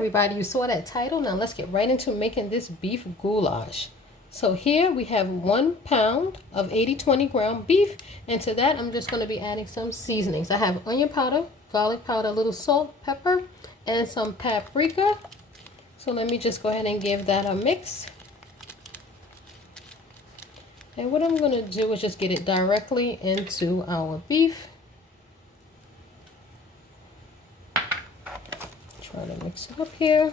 everybody, you saw that title. Now let's get right into making this beef goulash. So here we have 1 pound of 80/20 ground beef, and to that I'm just going to be adding some seasonings. I have onion powder, garlic powder, a little salt, pepper, and some paprika. So let me just go ahead and give that a mix. And what I'm going to do is just get it directly into our beef. Try to mix it up here.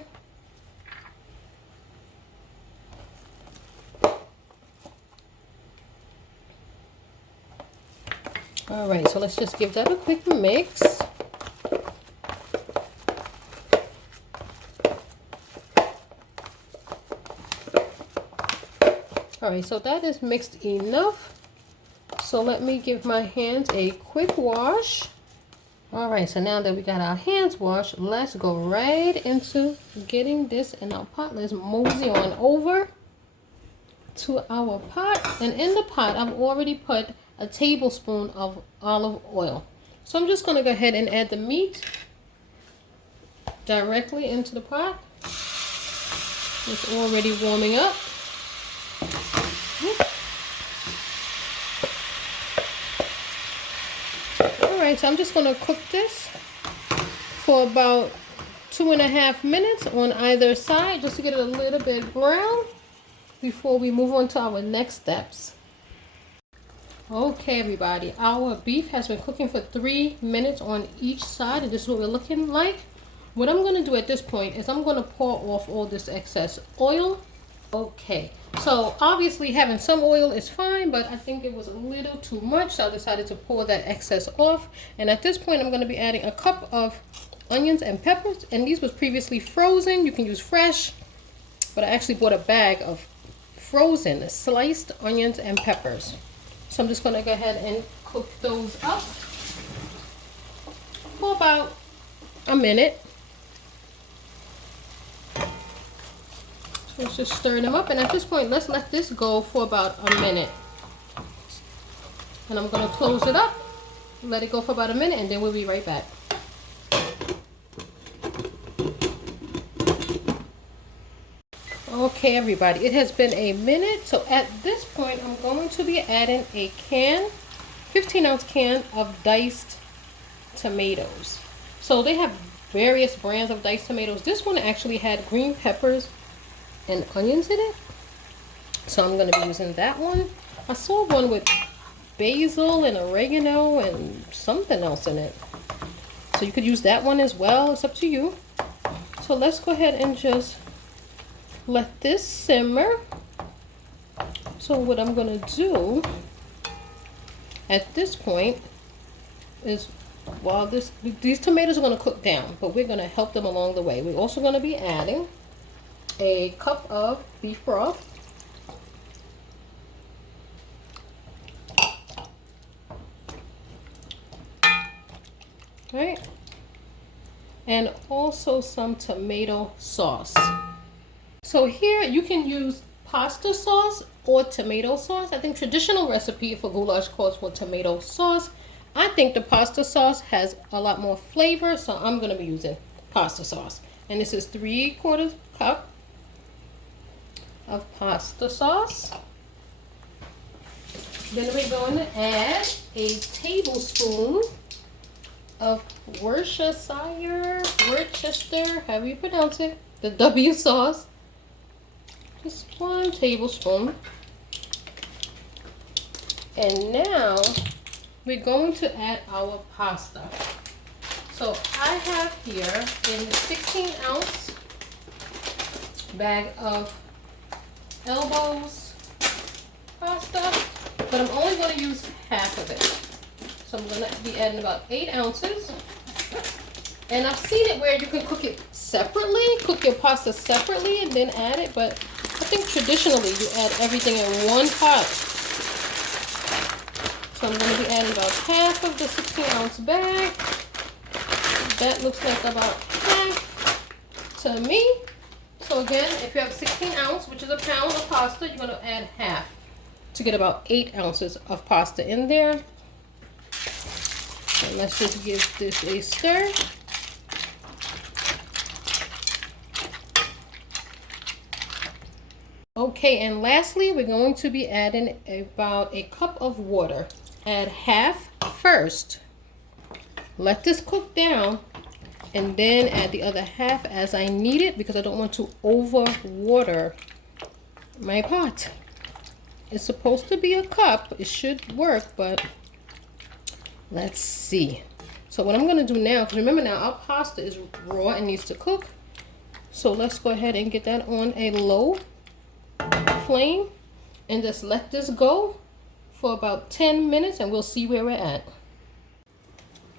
All right, so let's just give that a quick mix. All right, so that is mixed enough. So let me give my hands a quick wash. All right, so now that we got our hands washed, let's go right into getting this in our pot. Let's mosey on over to our pot. And in the pot, I've already put a tablespoon of olive oil. So I'm just going to go ahead and add the meat directly into the pot. It's already warming up. Alright, so I'm just going to cook this for about 2.5 minutes on either side, just to get it a little bit brown before we move on to our next steps. Okay everybody, our beef has been cooking for 3 minutes on each side, and this is what we're looking like. What I'm going to do at this point is I'm going to pour off all this excess oil. Okay, so obviously having some oil is fine, but I think it was a little too much, so I decided to pour that excess off. And at this point I'm going to be adding a cup of onions and peppers, and these was previously frozen. You can use fresh, but I actually bought a bag of frozen sliced onions and peppers. So I'm just going to go ahead and cook those up for about a minute. Let's just stir them up, and at this point let's let this go for about a minute. And I'm going to close it up, let it go for about a minute, and then we'll be right back. Okay everybody, it has been a minute. So at this point I'm going to be adding a 15-ounce can of diced tomatoes. So they have various brands of diced tomatoes. This one actually had green peppers and onions in it, so I'm going to be using that one. I saw one with basil and oregano and something else in it, so you could use that one as well. It's up to you. So let's go ahead and just let this simmer. So what I'm going to do at this point is, while these tomatoes are going to cook down, but we're going to help them along the way. We're also going to be adding a cup of beef broth, right, and also some tomato sauce. So here you can use pasta sauce or tomato sauce. I think traditional recipe for goulash calls for tomato sauce. I think the pasta sauce has a lot more flavor, so I'm going to be using pasta sauce. And this is 3/4 cup of pasta sauce. Then we're going to add a tablespoon of Worcestershire, however you pronounce it, the W sauce. Just 1 tablespoon. And now we're going to add our pasta. So I have here a 16-ounce bag of elbows pasta, but I'm only going to use half of it. So I'm going to be adding about 8 ounces. And I've seen it where you can cook it separately, cook your pasta separately and then add it, but I think traditionally you add everything in one pot. So I'm going to be adding about half of the 16-ounce bag. That looks like about half to me. So again, if you have 16 ounce, which is a pound of pasta, you're going to add half to get about 8 ounces of pasta in there. And let's just give this a stir. Okay, and lastly, we're going to be adding about a cup of water. Add half first. Let this cook down, and then add the other half as I need it because I don't want to over water my pot. It's supposed to be a cup. It should work, but let's see. So what I'm going to do now, because remember now our pasta is raw and needs to cook. So let's go ahead and get that on a low flame and just let this go for about 10 minutes and we'll see where we're at.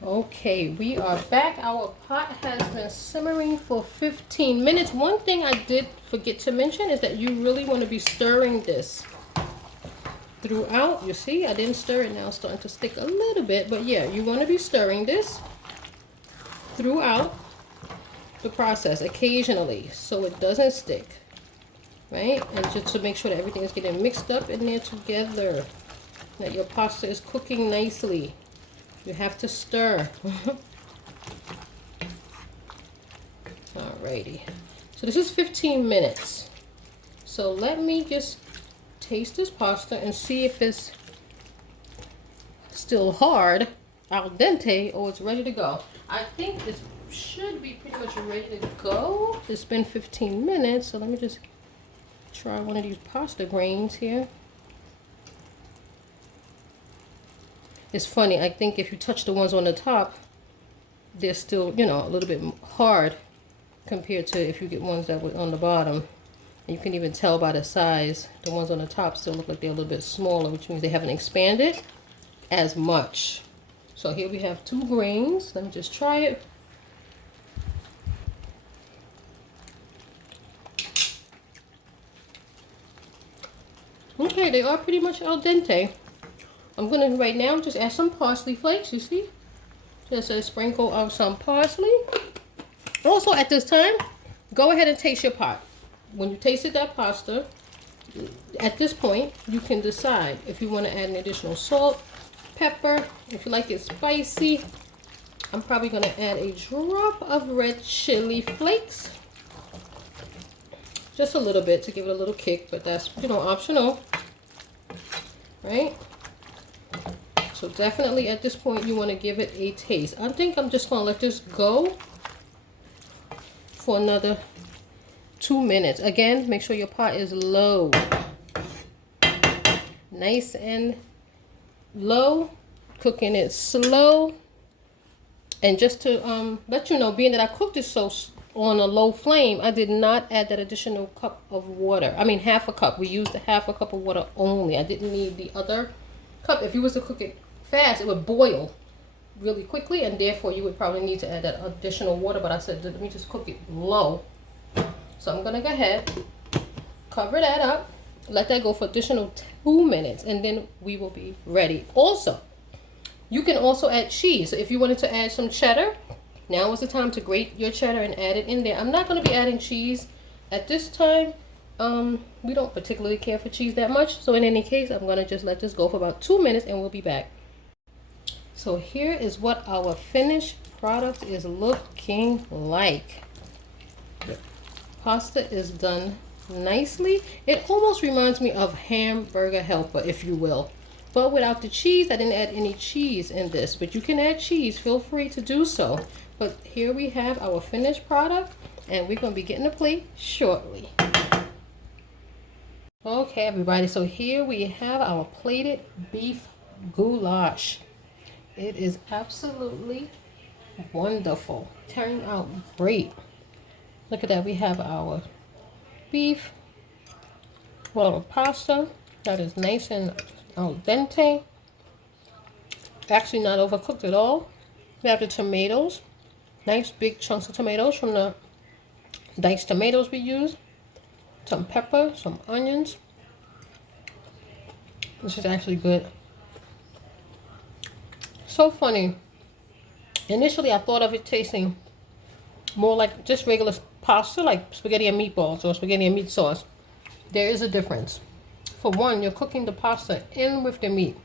Okay, we are back. Our pot has been simmering for 15 minutes. One thing I did forget to mention is that you really want to be stirring this throughout. You see, I didn't stir it now. It's starting to stick a little bit, but yeah, you want to be stirring this throughout the process occasionally so it doesn't stick, right? And just to make sure that everything is getting mixed up in there together, that your pasta is cooking nicely. You have to stir. Alrighty, so this is 15 minutes. So let me just taste this pasta and see if it's still hard, al dente, or it's ready to go. I think it should be pretty much ready to go. It's been 15 minutes, so let me just try one of these pasta grains here. It's funny, I think if you touch the ones on the top, they're still, you know, a little bit hard compared to if you get ones that were on the bottom. And you can even tell by the size, the ones on the top still look like they're a little bit smaller, which means they haven't expanded as much. So here we have 2 grains. Let me just try it. Okay, they are pretty much al dente. I'm going to right now just add some parsley flakes, you see? Just a sprinkle of some parsley. Also at this time, go ahead and taste your pot. When you tasted that pasta, at this point, you can decide if you want to add an additional salt, pepper, if you like it spicy. I'm probably going to add a drop of red chili flakes. Just a little bit to give it a little kick, but that's, you know, optional, right? So definitely at this point, you want to give it a taste. I think I'm just going to let this go for another 2 minutes. Again, make sure your pot is low. Nice and low. Cooking it slow. And just to let you know, being that I cooked it so on a low flame, I did not add that additional cup of water. I mean, half a cup. We used a half a cup of water only. I didn't need the other cup. If you was to cook it fast, it would boil really quickly, and therefore you would probably need to add that additional water. But I said, let me just cook it low. So I'm gonna go ahead, cover that up, let that go for additional 2 minutes, and then we will be ready. Also, you can also add cheese. So if you wanted to add some cheddar, now is the time to grate your cheddar and add it in there. I'm not going to be adding cheese at this time. We don't particularly care for cheese that much. So in any case, I'm going to just let this go for about 2 minutes and we'll be back. So here is what our finished product is looking like. The pasta is done nicely. It almost reminds me of hamburger helper, if you will. But without the cheese, I didn't add any cheese in this. But you can add cheese. Feel free to do so. But here we have our finished product. And we're going to be getting a plate shortly. Okay, everybody. So here we have our plated beef goulash. It is absolutely wonderful. Turned out great. Look at that. We have our beef. Well, pasta. That is nice and al dente. Actually not overcooked at all. We have the tomatoes. Nice big chunks of tomatoes from the diced tomatoes we use. Some pepper, some onions. This is actually good. So funny. Initially I thought of it tasting more like just regular pasta, like spaghetti and meatballs or spaghetti and meat sauce. There is a difference. For one, you're cooking the pasta in with the meat.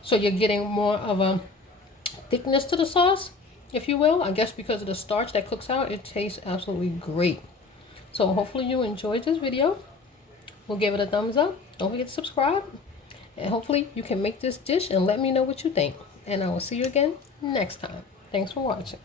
So you're getting more of a thickness to the sauce, if you will. I guess because of the starch that cooks out, it tastes absolutely great. So hopefully you enjoyed this video. will give it a thumbs up. Don't forget to subscribe. And hopefully you can make this dish and let me know what you think. And I will see you again next time. Thanks for watching.